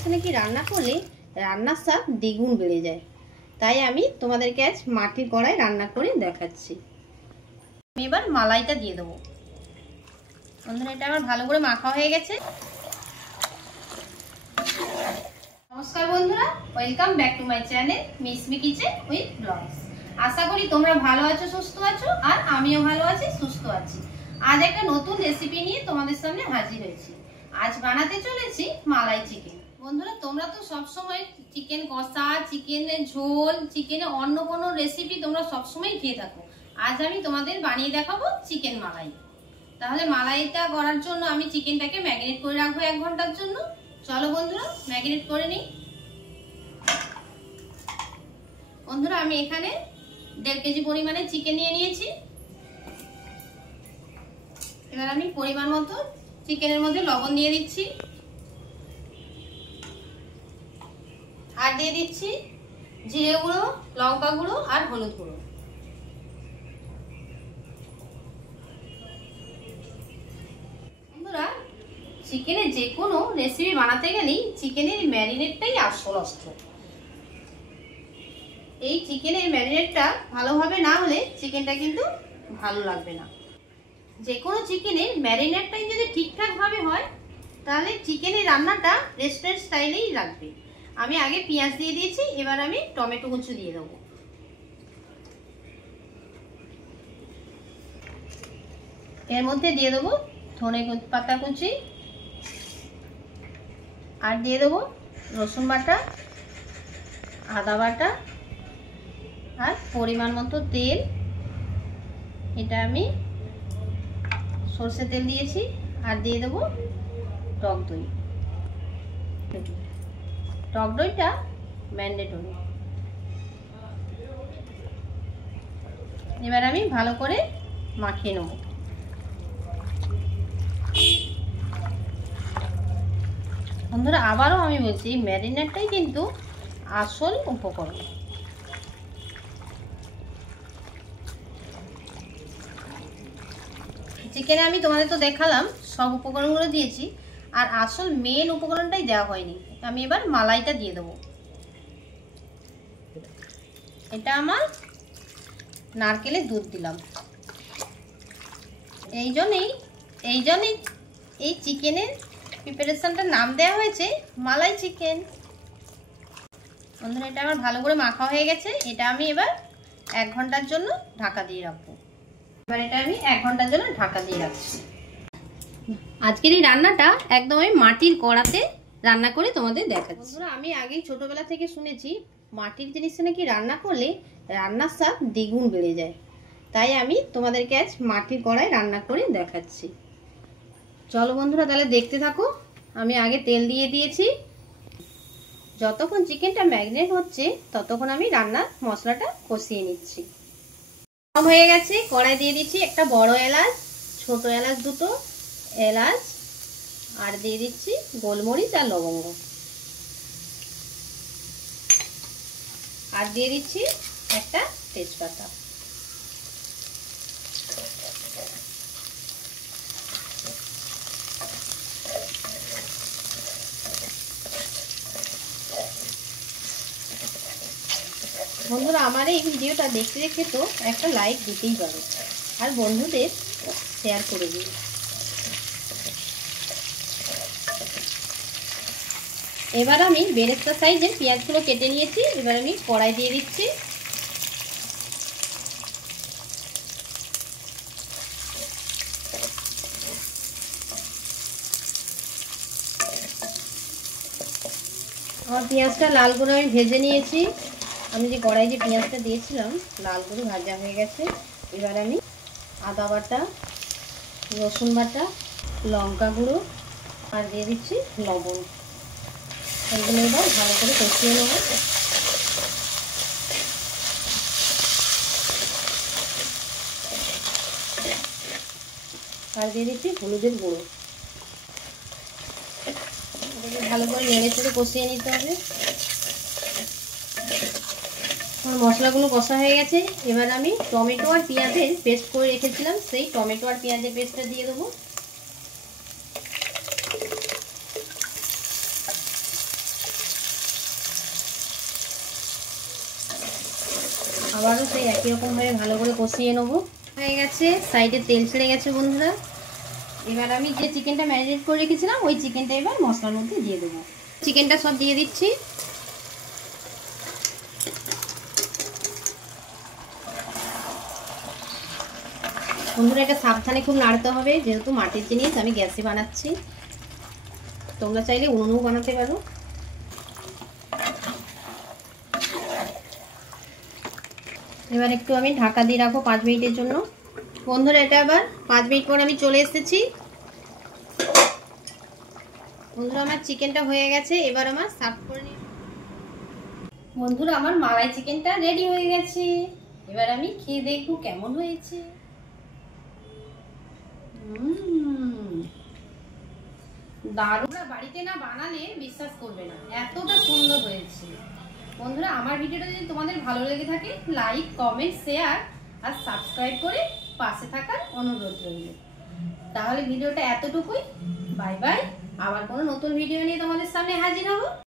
জিনিসটা নাকি রান্না করলে রান্নার স্বাদ দ্বিগুণ বেড়ে যায়। তাই আমি তোমাদেরকে আজ মাটির কড়াই রান্না করে দেখাচ্ছি। আমি এবার মালাইটা দিয়ে দেবো। বন্ধুরা, এটা আমার ভালো করে মাখা হয়ে গেছে। নমস্কার বন্ধুরা, welcome back to my channel মিসমি কিচেন উইথ ব্লগস। আশা করি তোমরা ভালো আছো, সুস্থ আছো, আর আমিও ভালো আছি, সুস্থ আছি। আজ একটা নতুন রেসিপি নিয়ে তোমাদের সামনে হাজির হয়েছি। আজ বানাতে চলেছি মালাই চিকেন। বন্ধুরা, তোমরা তো সবসময় চিকেন কষা, চিকেনের ঝোল, চিকেনের অন্য কোনো রেসিপি তোমরা সবসময় খেয়ে থাকো। আজ আমি তোমাদের বানিয়ে দেখাবো চিকেন মালাই। তাহলে মালাইটা করার জন্য আমি চিকেনটাকে ম্যারিনেট করে রাখবো 1 ঘন্টার জন্য। চলো বন্ধুরা, ম্যারিনেট করে নিই। বন্ধুরা, আমি এখানে 1.5 কেজি পরিমাণে চিকেন নিয়ে নিয়েছি। এবার আমি পরিমাণ মতো চিকেনের মধ্যে লবণ দিয়ে দিচ্ছি, আর দিয়ে দিচ্ছি জিরে গুঁড়ো, লঙ্কা গুঁড়ো আর হলুদ গুঁড়ো। বন্ধুরা, চিকেনের যে কোনো রেসিপি বানাতে গেলেই চিকেনের ম্যারিনেটটাই আসল অস্ত্র। এই চিকেনের ম্যারিনেটটা ভালোভাবে না হলে চিকেনটা কিন্তু ভালো লাগবে না। যে কোনো চিকেনের ম্যারিনেটটাই যদি ঠিকঠাক ভাবে হয় তাহলে চিকেনের রান্নাটা রেস্টুরেন্ট স্টাইলেই লাগবে। আমি আগে পেঁয়াজ দিয়ে দিয়েছি, এবার আমি টমেটো কুচি দিয়ে দেবো। এর মধ্যে দিয়ে দেবো ধনে পাতা কুচি, আর দিয়ে দেবো রসুন বাটা, আদা বাটা, আর পরিমাণ মতো তেল। এটা আমি সরষের তেল দিয়েছি, আর দিয়ে দেবো টক দই। টক দইটা ম্যান্ডেটরি। এবার আমি ভালো করে মাখিয়ে নেব। বন্ধুরা, আবারও আমি বলছি, ম্যারিনেটটাই কিন্তু আসল উপকরণ। চিকেনে আমি তোমাদের তো দেখালাম সব উপকরণগুলো দিয়েছি, আর আসল মেন উপকরণটাই দেওয়া হয়নি। আমি এবার মালাইটা দিয়ে দেবো। এটা আমার নারকেলের দুধ দিলাম। এই জন্যই এই চিকেনের প্রিপারেশনটার নাম দেওয়া হয়েছে মালাই চিকেন। বন্ধুরা, এটা আমার ভালো করে মাখা হয়ে গেছে। এটা আমি এবার 1 ঘন্টার জন্য ঢাকা দিয়ে রাখবো। এবার এটা আমি 1 ঘন্টার জন্য ঢাকা দিয়ে রাখছি। আজকের এই রান্নাটা একদম আমি মাটির কড়াতে রান্না করে তোমাদের দেখাচ্ছি। বন্ধুরা, আমি আগেই ছোটবেলা থেকে শুনেছি মাটির জিনিসে নাকি রান্না করলে রান্নার স্বাদ দ্বিগুণ বেড়ে যায়। তাই আমি তোমাদেরকে আজ মাটির কড়ায় রান্না করে দেখাচ্ছি। চলো বন্ধুরা, তাহলে দেখতে থাকো। আমি আগে তেল দিয়ে দিয়েছি। যতক্ষণ চিকেনটা ম্যারিনেট হচ্ছে ততক্ষণ আমি রান্নার মশলাটা কষিয়ে নিচ্ছি। হয়ে গেছে, কড়াই দিয়ে দিচ্ছি একটা বড় এলাচ, ছোট এলাচ 2টো এলাচ, আর দিয়ে দিচ্ছি গোলমরিচ আর লবঙ্গ, আর দিয়ে দিচ্ছি একটা তেজপাতা। বন্ধুরা, আমার এই ভিডিওটা দেখতে দেখতে তো একটা লাইক দিতেই পারো, আর বন্ধুদের শেয়ার করে দিন। এবার আমি বেরেস্তা সাইজের পেঁয়াজগুলো কেটে নিয়েছি। এবার আমি কড়াই দিয়ে দিচ্ছি। আমার পেঁয়াজটা লাল করে আমি ভেজে নিয়েছি। আমি যে কড়াই যে পেঁয়াজটা দিয়েছিলাম লাল করে ভাজা হয়ে গেছে। এবার আমি আদা বাটা, রসুন বাটা, লঙ্কা গুঁড়ো, আর দিয়ে দিচ্ছি লবণ। এগুলো এবার ভালো করে কষিয়ে নেব। আর দিয়ে দিচ্ছি হলুদের গুঁড়ো। এটাকে ভালো করে নেড়ে চেড়ে কষিয়ে নিতে হবে। মশলাগুলো কষা হয়ে গেছে। এবার আমি টমেটো আর পেঁয়াজের পেস্ট করে রেখেছিলাম, সেই টমেটো আর পেঁয়াজের পেস্টটা দিয়ে দেবো। আবারও সেই একই রকমভাবে ভালো করে কষিয়ে নেবো। হয়ে গেছে, সাইডে তেল ছেড়ে গেছে বন্ধুরা। এবার আমি যে চিকেনটা ম্যারিনেট করে রেখেছিলাম ওই চিকেনটা এবার মশলার মধ্যে দিয়ে দেবো। চিকেনটা সব দিয়ে দিচ্ছি। বন্ধুরা এটা সাবধানে খুব নাড়তে হবে, যেহেতু মাটির জিনিস আমি গ্যাসে বানাচ্ছি, তোমরা চাইলে উনুনেও বানাতে পারো। এবার একটু আমি ঢাকা দিয়ে রাখবো 5 মিনিটের জন্য। বন্ধুরা এটা আবার 5 মিনিট পর আমি চলে এসেছি। বন্ধুরা আমার চিকেনটা হয়ে গেছে, এবার আমার সার্ভ করে নিই। বন্ধুরা আমার মালাই চিকেনটা রেডি হয়ে গেছে, এবার আমি খেয়ে দেখবো কেমন হয়েছে। দারুণ, বাড়িতে না বানালে বিশ্বাস করবে না এতটা সুন্দর হয়েছে। বন্ধুরা আমার ভিডিওটা যদি তোমাদের ভালো লেগে থাকে লাইক কমেন্ট শেয়ার আর সাবস্ক্রাইব করে পাশে থাকার অনুরোধ রইল। তাহলে ভিডিওটা এতটুকুই, বাই বাই। আবার কোনো নতুন ভিডিও নিয়ে তোমাদের সামনে হাজির হব।